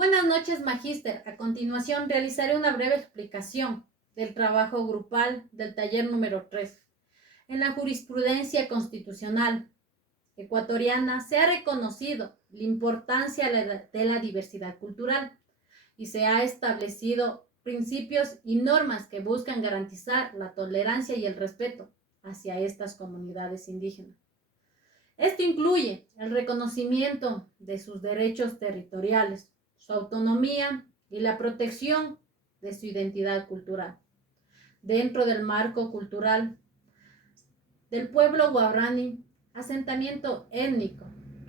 Buenas noches, magíster. A continuación realizaré una breve explicación del trabajo grupal del taller número 3. En la jurisprudencia constitucional ecuatoriana se ha reconocido la importancia de la diversidad cultural y se ha establecido principios y normas que buscan garantizar la tolerancia y el respeto hacia estas comunidades indígenas. Esto incluye el reconocimiento de sus derechos territoriales, su autonomía y la protección de su identidad cultural. Dentro del marco cultural del pueblo guaraní, asentamiento étnico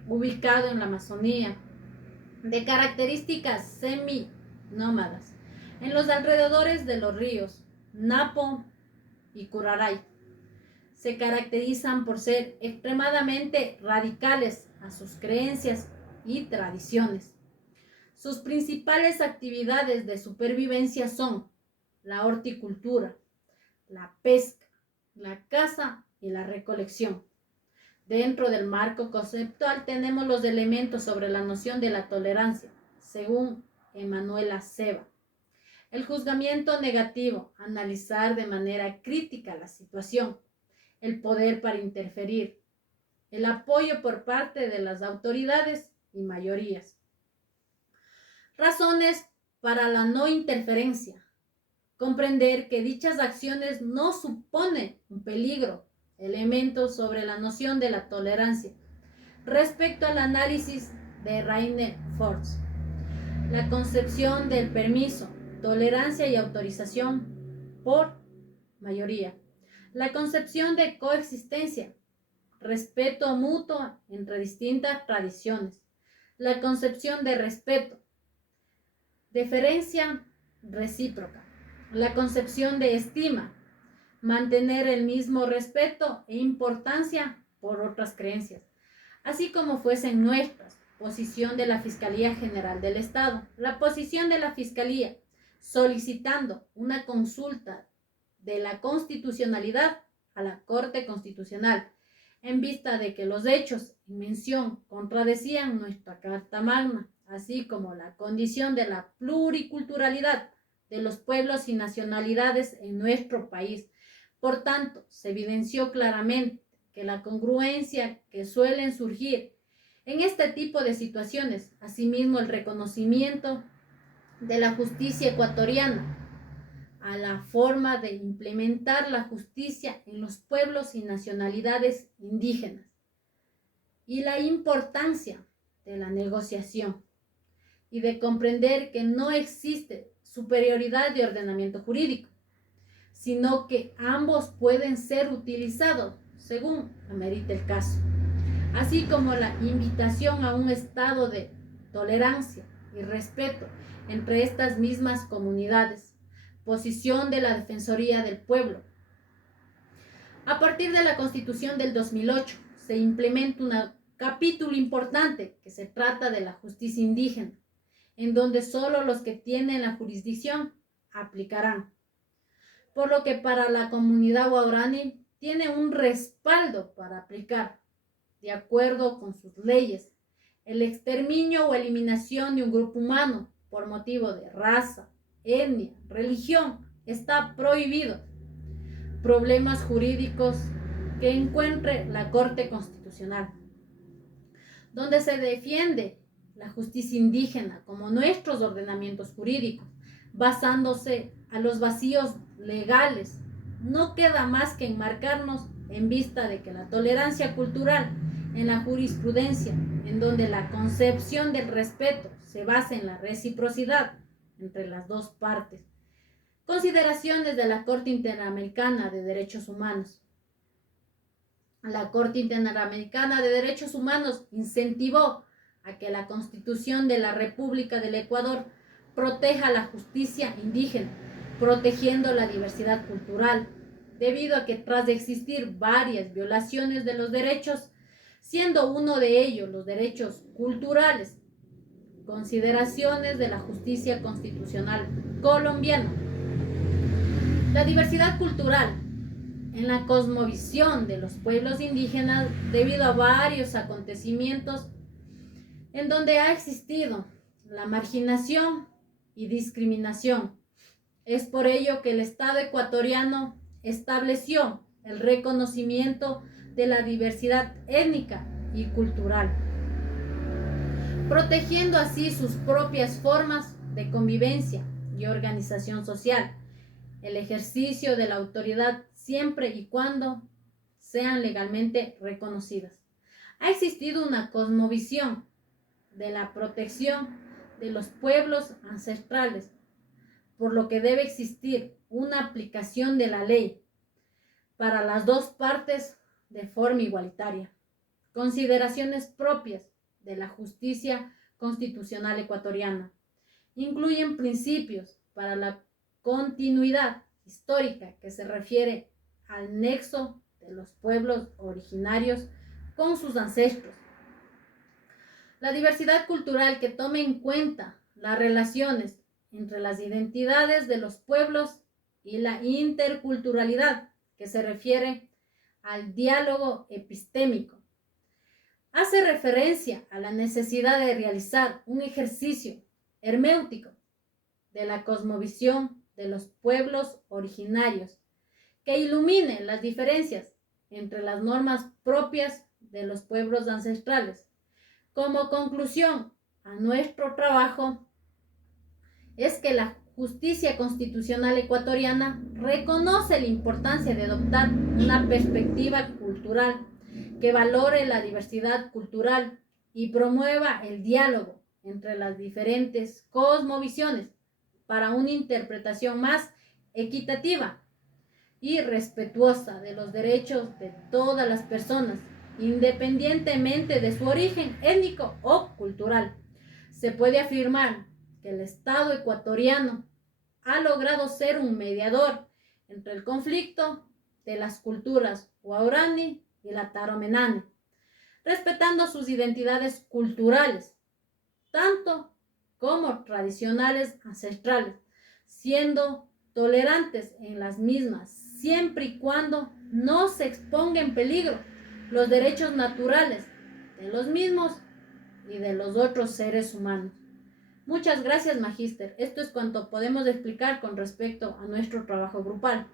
ubicado en la Amazonía, de características seminómadas, en los alrededores de los ríos Napo y Curaray, se caracterizan por ser extremadamente radicales a sus creencias y tradiciones. Sus principales actividades de supervivencia son la horticultura, la pesca, la caza y la recolección. Dentro del marco conceptual tenemos los elementos sobre la noción de la tolerancia, según Emanuela Ceba. El juzgamiento negativo, analizar de manera crítica la situación, el poder para interferir, el apoyo por parte de las autoridades y mayorías. Razones para la no interferencia. Comprender que dichas acciones no suponen un peligro. Elementos sobre la noción de la tolerancia. Respecto al análisis de Rainer Forst. La concepción del permiso, tolerancia y autorización por mayoría. La concepción de coexistencia, respeto mutuo entre distintas tradiciones. La concepción de respeto, deferencia recíproca. La concepción de estima, mantener el mismo respeto e importancia por otras creencias, así como fuesen nuestras. Posición de la Fiscalía General del Estado. La posición de la Fiscalía solicitando una consulta de la constitucionalidad a la Corte Constitucional, en vista de que los hechos en mención contradecían nuestra Carta Magna, así como la condición de la pluriculturalidad de los pueblos y nacionalidades en nuestro país. Por tanto, se evidenció claramente que la congruencia que suelen surgir en este tipo de situaciones, asimismo el reconocimiento de la justicia ecuatoriana a la forma de implementar la justicia en los pueblos y nacionalidades indígenas y la importancia de la negociación y de comprender que no existe superioridad de ordenamiento jurídico, sino que ambos pueden ser utilizados según amerite el caso, así como la invitación a un estado de tolerancia y respeto entre estas mismas comunidades. Posición de la Defensoría del Pueblo. A partir de la Constitución del 2008 se implementa un capítulo importante que se trata de la justicia indígena, en donde solo los que tienen la jurisdicción aplicarán, por lo que para la comunidad guaraní tiene un respaldo para aplicar, de acuerdo con sus leyes, el exterminio o eliminación de un grupo humano por motivo de raza, etnia, religión, está prohibido. Problemas jurídicos que encuentre la Corte Constitucional, donde se defiende la justicia indígena como nuestros ordenamientos jurídicos, basándose a los vacíos legales. No queda más que enmarcarnos en vista de que la tolerancia cultural en la jurisprudencia, en donde la concepción del respeto se basa en la reciprocidad entre las dos partes. Consideraciones de la Corte Interamericana de Derechos Humanos. La Corte Interamericana de Derechos Humanos incentivó a que la Constitución de la República del Ecuador proteja la justicia indígena, protegiendo la diversidad cultural, debido a que tras de existir varias violaciones de los derechos, siendo uno de ellos los derechos culturales, consideraciones de la justicia constitucional colombiana. La diversidad cultural en la cosmovisión de los pueblos indígenas debido a varios acontecimientos en donde ha existido la marginación y discriminación. Es por ello que el Estado ecuatoriano estableció el reconocimiento de la diversidad étnica y cultural, protegiendo así sus propias formas de convivencia y organización social, el ejercicio de la autoridad siempre y cuando sean legalmente reconocidas. Ha existido una cosmovisión de la protección de los pueblos ancestrales, por lo que debe existir una aplicación de la ley para las dos partes de forma igualitaria. Consideraciones propias de la justicia constitucional ecuatoriana incluyen principios para la continuidad histórica que se refiere al nexo de los pueblos originarios con sus ancestros. La diversidad cultural que tome en cuenta las relaciones entre las identidades de los pueblos y la interculturalidad que se refiere al diálogo epistémico. Hace referencia a la necesidad de realizar un ejercicio herméutico de la cosmovisión de los pueblos originarios que ilumine las diferencias entre las normas propias de los pueblos ancestrales. Como conclusión a nuestro trabajo es que la justicia constitucional ecuatoriana reconoce la importancia de adoptar una perspectiva cultural que valore la diversidad cultural y promueva el diálogo entre las diferentes cosmovisiones para una interpretación más equitativa y respetuosa de los derechos de todas las personas, independientemente de su origen étnico o cultural. Se puede afirmar que el Estado ecuatoriano ha logrado ser un mediador entre el conflicto de las culturas Huaorani y la Taromenane, respetando sus identidades culturales, tanto como tradicionales ancestrales, siendo tolerantes en las mismas, siempre y cuando no se exponga en peligro los derechos naturales de los mismos y de los otros seres humanos. Muchas gracias, Magíster. Esto es cuanto podemos explicar con respecto a nuestro trabajo grupal.